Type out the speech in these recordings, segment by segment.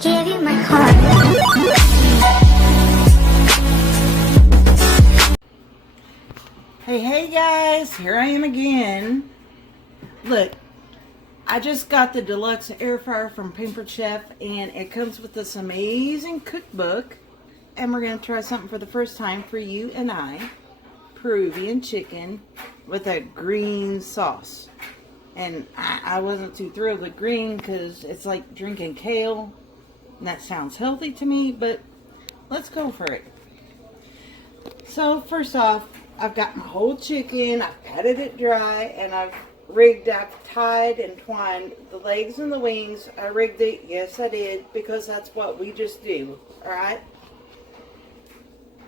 give you my heart. Hey guys, here I am again. Look, I just got the deluxe air fryer from Pampered Chef, and it comes with this amazing cookbook, and we're going to try something for the first time for you and I. Peruvian chicken with a green sauce. And I wasn't too thrilled with green because it's like drinking kale, and that sounds healthy to me, but let's go for it. So first off, I've got my whole chicken, I've patted it dry, and I've tied and twined the legs and the wings. I rigged it, yes I did, because that's what we just do, alright?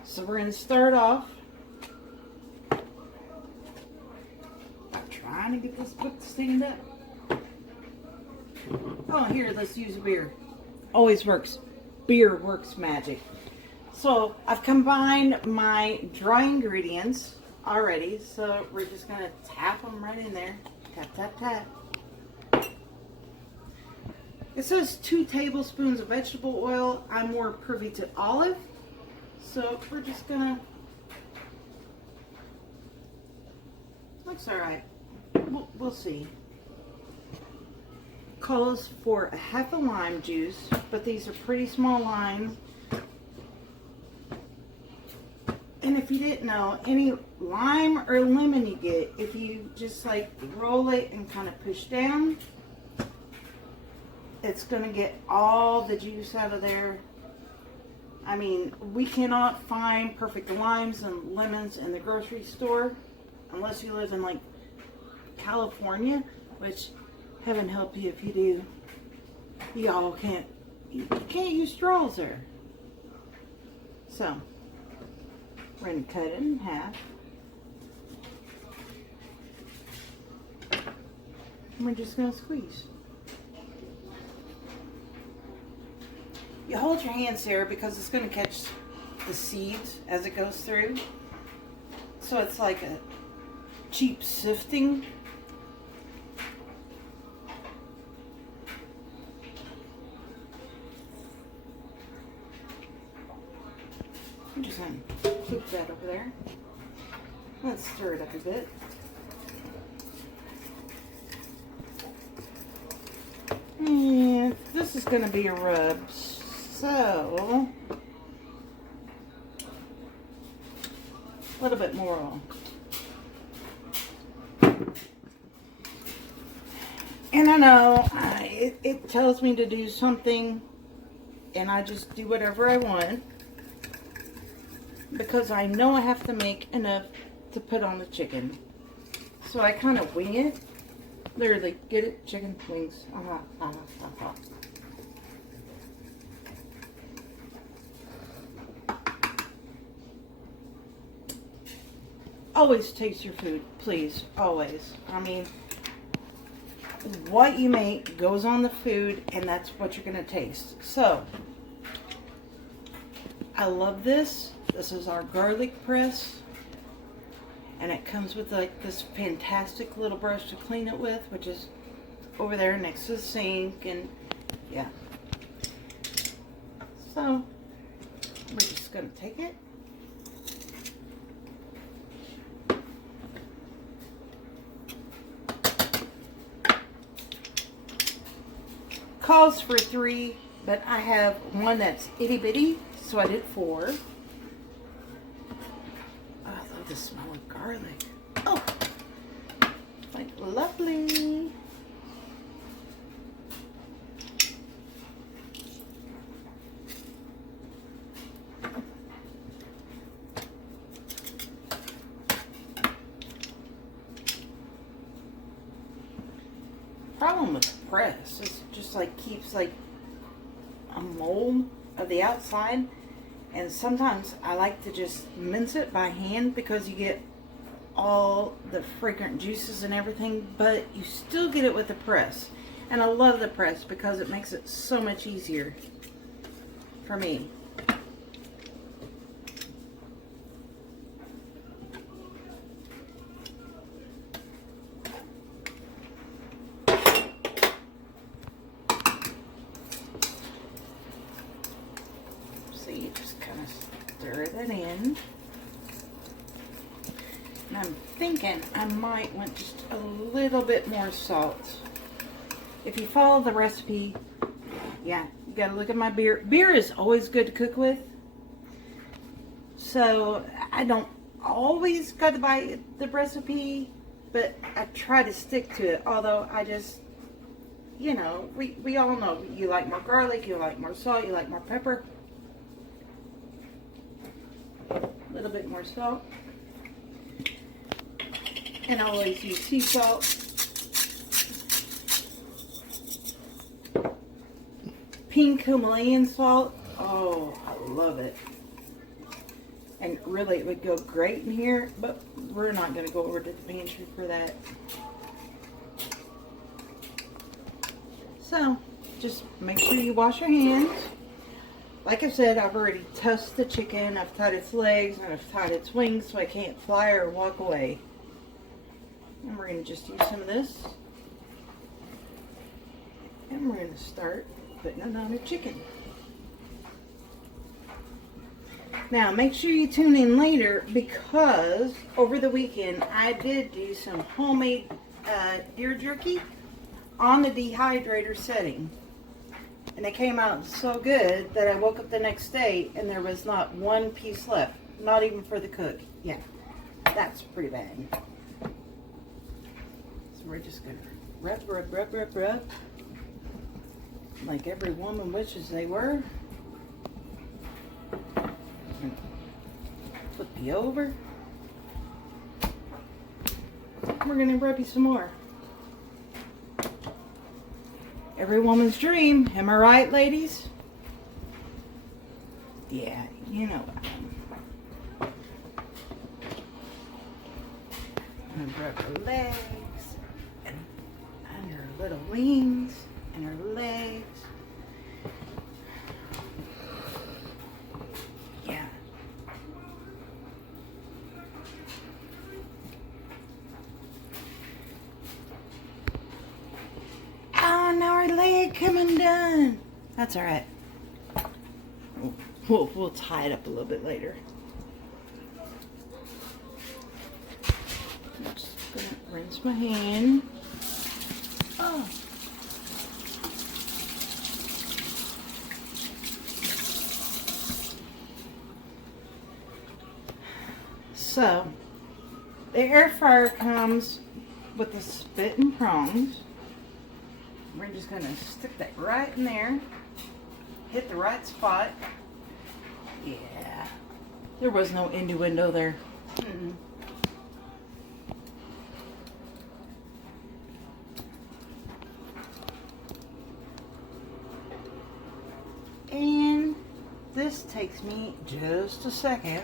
So we're going to start off. I'm trying to get this book to stand up. Oh, here, let's use a beer. Always works. Beer works magic. So I've combined my dry ingredients already, so we're just going to tap them right in there. Tap, tap, tap. It says 2 tablespoons of vegetable oil. I'm more privy to olive, so we're just going to... Looks alright. We'll see. Calls for a half a lime juice, but these are pretty small limes. And if you didn't know, any lime or lemon you get, if you just like roll it and kind of push down, it's going to get all the juice out of there. I mean, we cannot find perfect limes and lemons in the grocery store unless you live in like California, which heaven help you if you do. You can't use straws there. So we're going to cut it in half. And we're just going to squeeze. You hold your hands there because it's going to catch the seeds as it goes through. So it's like a cheap sifting. I'm just going to keep that over there. Let's stir it up a bit. And this is going to be a rub, so a little bit more oil. And I know it tells me to do something, and I just do whatever I want. Because I know I have to make enough to put on the chicken. So I kind of wing it. Literally, get it? Chicken wings. Always taste your food, please. Always. I mean, what you make goes on the food, and that's what you're going to taste. So, I love this. This is our garlic press, and it comes with like this fantastic little brush to clean it with, which is over there next to the sink. And yeah, so we're just gonna take it, calls for 3, but I have one that's itty bitty, so I did 4. The smell of garlic. Oh, like lovely. Problem with the press is it just like keeps like a mold of the outside. And sometimes I like to just mince it by hand because you get all the fragrant juices and everything, but you still get it with the press. And I love the press because it makes it so much easier for me. So you just kind of stir that in. And I'm thinking I might want just a little bit more salt. If you follow the recipe, yeah, you gotta look at my beer. Beer is always good to cook with. So I don't always got to buy the recipe, but I try to stick to it. Although I just, you know, we all know you like more garlic, you like more salt, you like more pepper. A little bit more salt. And I always use sea salt. Pink Himalayan salt. Oh, I love it. And really, it would go great in here, but we're not going to go over to the pantry for that. So, just make sure you wash your hands. Like I said, I've already tusked the chicken. I've tied its legs and I've tied its wings so I can't fly or walk away. And we're going to just use some of this. And we're going to start putting it on the chicken. Now, make sure you tune in later because over the weekend I did do some homemade deer jerky on the dehydrator setting. And they came out so good that I woke up the next day and there was not one piece left. Not even for the cook. Yeah, that's pretty bad. So we're just going to rub. Like every woman wishes they were. Flip you over. We're going to rub you some more. Every woman's dream. Am I right, ladies? Yeah, you know what. I'm going to rub her legs and her little wings and her legs. Yeah. Oh, now our leg come undone. That's all right. We'll tie it up a little bit later. I'm just gonna rinse my hand. Oh. So, the air fryer comes with the spit and prongs. We're just going to stick that right in there. Hit the right spot. Yeah. There was no innuendo there. Mm-mm. And this takes me just a second.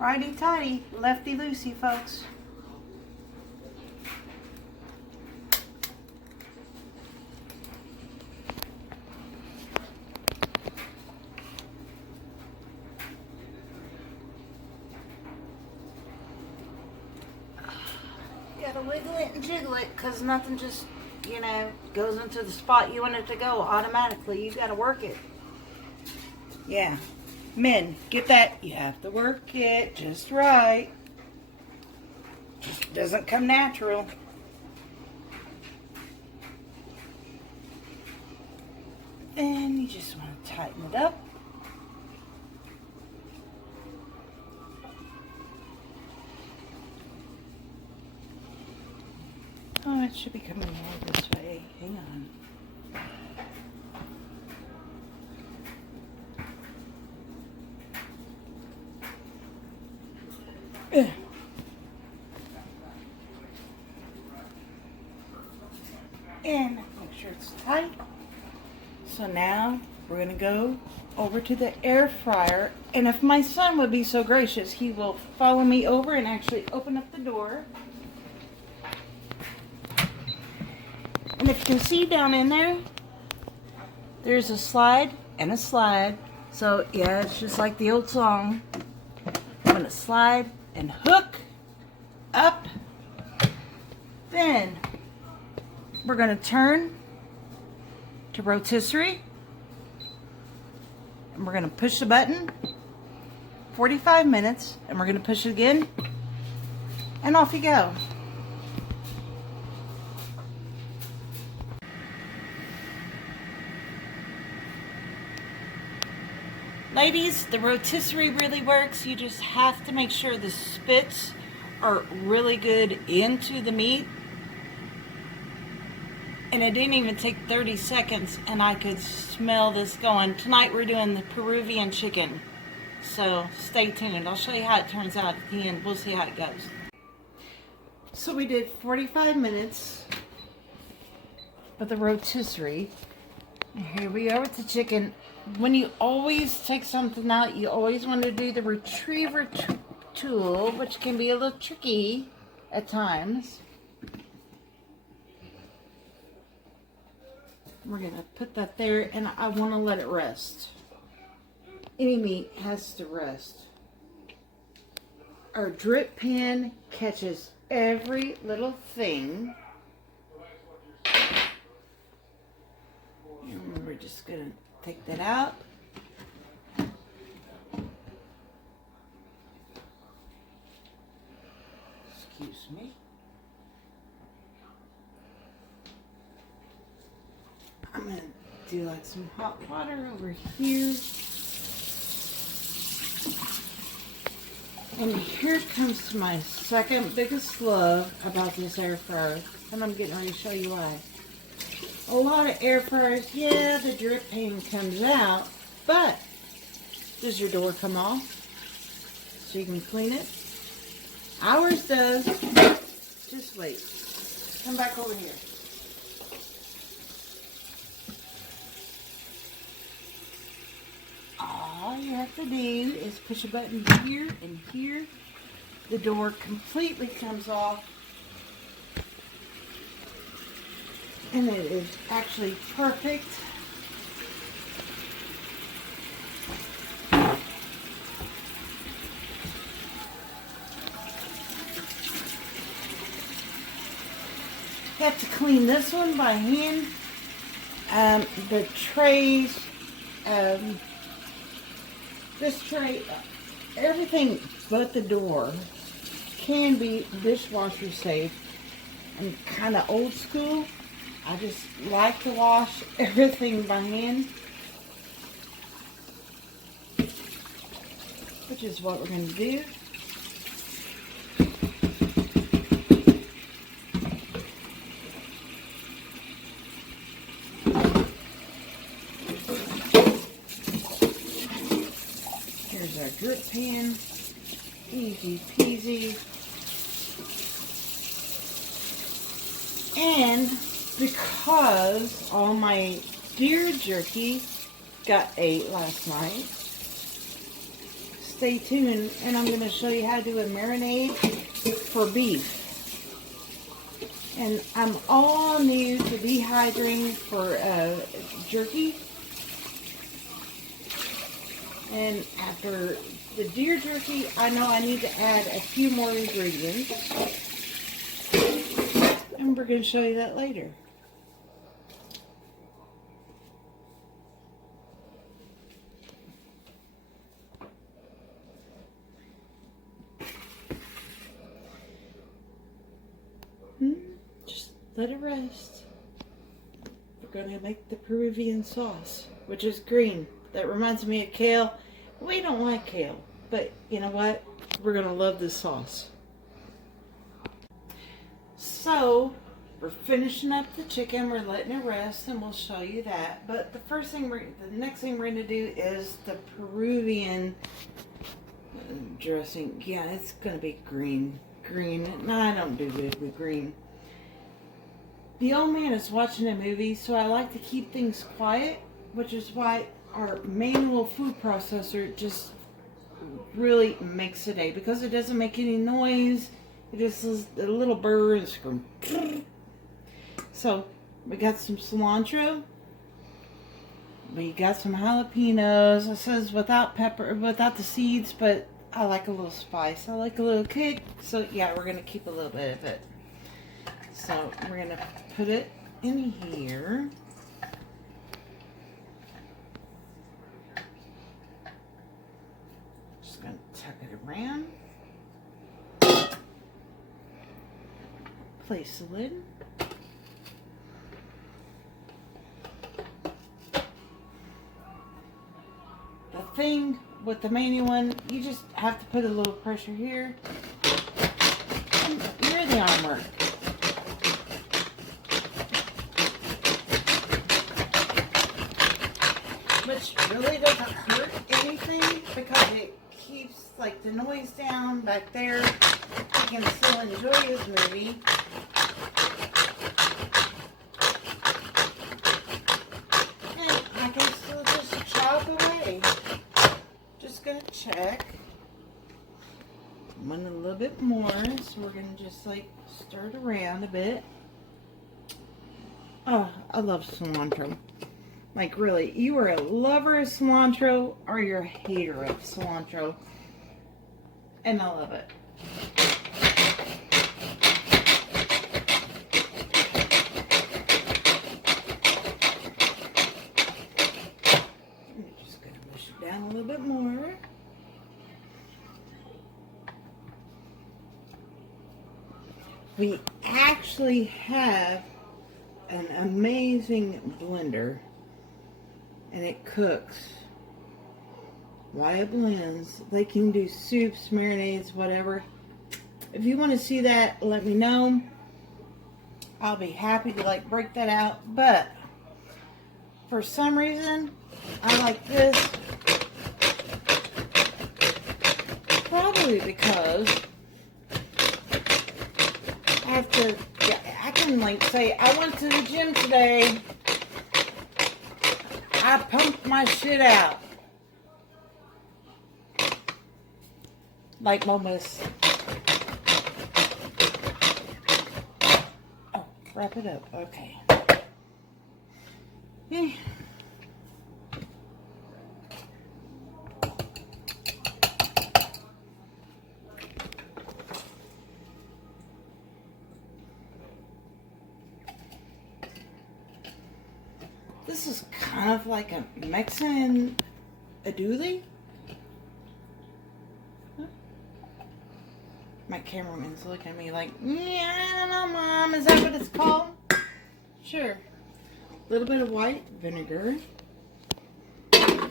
Righty tighty, lefty loosey, folks. Gotta wiggle it and jiggle it, because nothing just, you know, goes into the spot you want it to go automatically. You gotta work it. Yeah. Men, get that. You have to work it just right. Just doesn't come natural. And you just want to tighten it up. Oh, it should be coming more this way. Hang on. And make sure it's tight. So now we're going to go over to the air fryer. And if my son would be so gracious, he will follow me over and actually open up the door. And if you can see down in there, there's a slide and a slide. So yeah, it's just like the old song. When going to slide and hook up. Then we're going to turn to rotisserie. And we're going to push the button 45 minutes. And we're going to push it again. And off you go. Ladies, the rotisserie really works. You just have to make sure the spits are really good into the meat. And it didn't even take 30 seconds and I could smell this going. Tonight we're doing the Peruvian chicken. So stay tuned. I'll show you how it turns out at the end. We'll see how it goes. So we did 45 minutes of the rotisserie. And here we are with the chicken. When you always take something out, you always want to do the retriever tool, which can be a little tricky at times. We're going to put that there, and I want to let it rest. Any meat has to rest. Our drip pan catches every little thing. And we're just going to take that out. Excuse me. I'm going to do like some hot water over here. And here comes my second biggest love about this air fryer. And I'm getting ready to show you why. A lot of air fryers, yeah, the drip pan comes out, but does your door come off so you can clean it? Ours does. Just wait. Come back over here. All you have to do is push a button here and here. The door completely comes off. And it is actually perfect. You have to clean this one by hand. The trays, this tray, everything but the door can be dishwasher safe. I'm kind of old school. I just like to wash everything by hand, which is what we're going to do. Here's our drip pan, easy peasy. And because all my deer jerky got ate last night, stay tuned and I'm going to show you how to do a marinade for beef. And I'm all new to dehydrating for jerky. And after the deer jerky, I know I need to add a few more ingredients. And we're going to show you that later. Just let it rest. We're going to make the Peruvian sauce, which is green. That reminds me of kale. We don't like kale, but you know what? We're going to love this sauce. So, we're finishing up the chicken. We're letting it rest, and we'll show you that. But the next thing we're going to do is the Peruvian dressing. Yeah, it's going to be green. No, I don't do good with green. The old man is watching a movie, so I like to keep things quiet, which is why our manual food processor just really makes the day, because it doesn't make any noise. It just is a little burr and scream. So we got some cilantro. We got some jalapenos. It says without pepper, without the seeds, but I like a little spice. I like a little kick. So yeah, we're gonna keep a little bit of it. So we're gonna put it in here. Just gonna tuck it around. Place the lid. The thing with the manual one, you just have to put a little pressure here. And you're the armor. Which really doesn't hurt anything because it keeps like the noise down back there. He can still enjoy his movie. And I can still just chop away. Just gonna check. Want a little bit more, so we're gonna just like stir it around a bit. Oh, I love cilantro. Like really, you are a lover of cilantro or you're a hater of cilantro. And I love it. I'm just gonna push it down a little bit more. We actually have an amazing blender. And it cooks while it blends. They can do soups, marinades, whatever. If you want to see that, let me know. I'll be happy to like break that out. But for some reason, I like this. Probably because after, yeah, I can like say, I went to the gym today. I pumped my shit out. Like Momus. Oh, wrap it up. Okay. Yeah. This is kind of like a Mexican aduli. My cameraman's looking at me like, yeah, I don't know, Mom. Is that what it's called? Sure. A little bit of white vinegar. A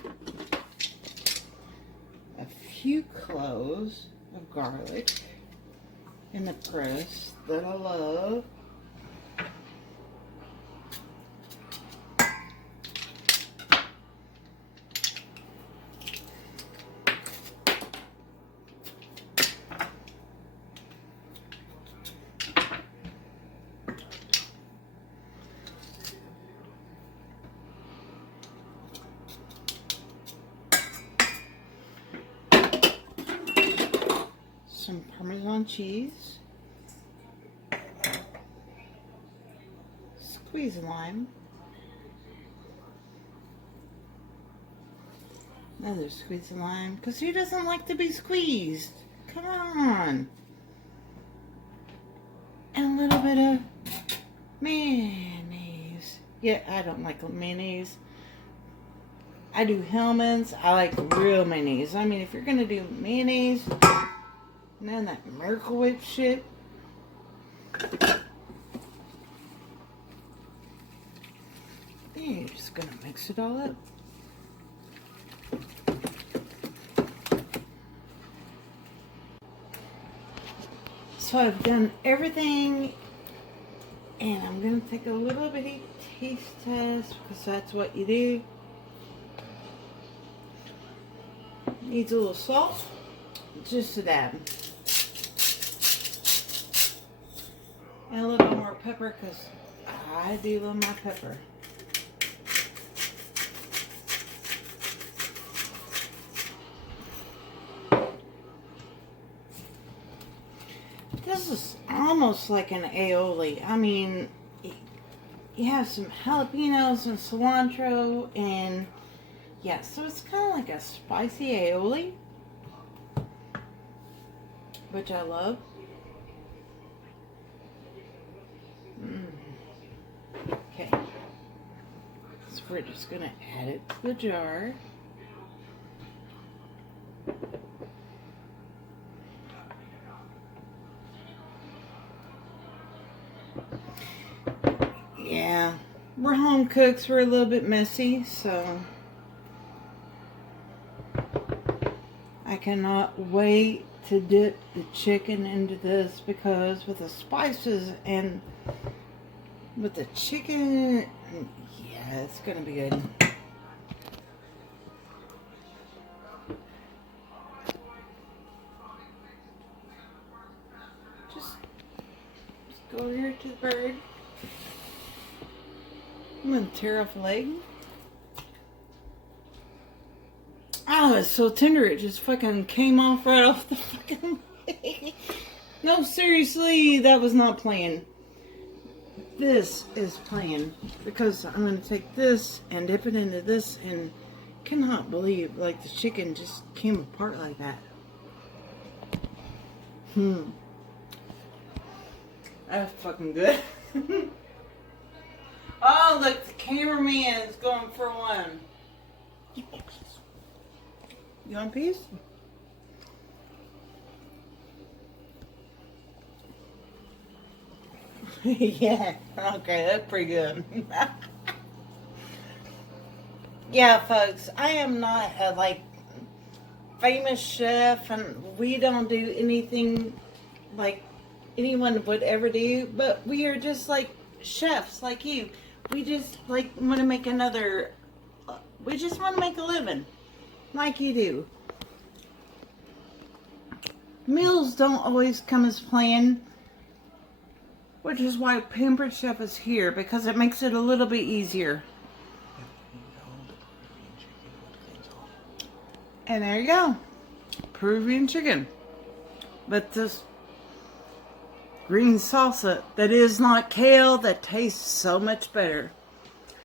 few cloves of garlic in the press that I love. Some Parmesan cheese, squeeze a lime, another squeeze of lime, because who doesn't like to be squeezed? Come on. And a little bit of mayonnaise. Yeah, I don't like mayonnaise. I do Hellmann's. I like real mayonnaise. I mean, if you're going to do mayonnaise, and then that Miracle Whip shit. You're just gonna mix it all up. So I've done everything, and I'm gonna take a little bitty taste test because that's what you do. Needs a little salt, just a dab. And a little more pepper because I do love my pepper. This is almost like an aioli. I mean, you have some jalapenos and cilantro and yeah, so it's kind of like a spicy aioli. which I love. Okay. So we're just going to add it to the jar. Yeah, we're home cooks. We're a little bit messy, so I cannot wait to dip the chicken into this, because with the spices and with the chicken, yeah, it's gonna be good. Just go over here to the bird. I'm gonna tear off the leg. Oh, it's so tender, it just fucking came off right off the fucking leg. No, seriously, that was not planned. This is planned, because I'm gonna take this and dip it into this, and cannot believe like the chicken just came apart like that. That's fucking good. Oh, look, the cameraman is going for one. You want a piece? Yeah, okay, that's pretty good. Yeah, folks, I am not a, like, famous chef, and we don't do anything like anyone would ever do, but we are just like chefs like you. We just like want to make we just want to make a living like you do. Meals don't always come as planned, which is why Pampered Chef is here, because it makes it a little bit easier. And there you go, Peruvian chicken. But this green salsa that is not kale, that tastes so much better.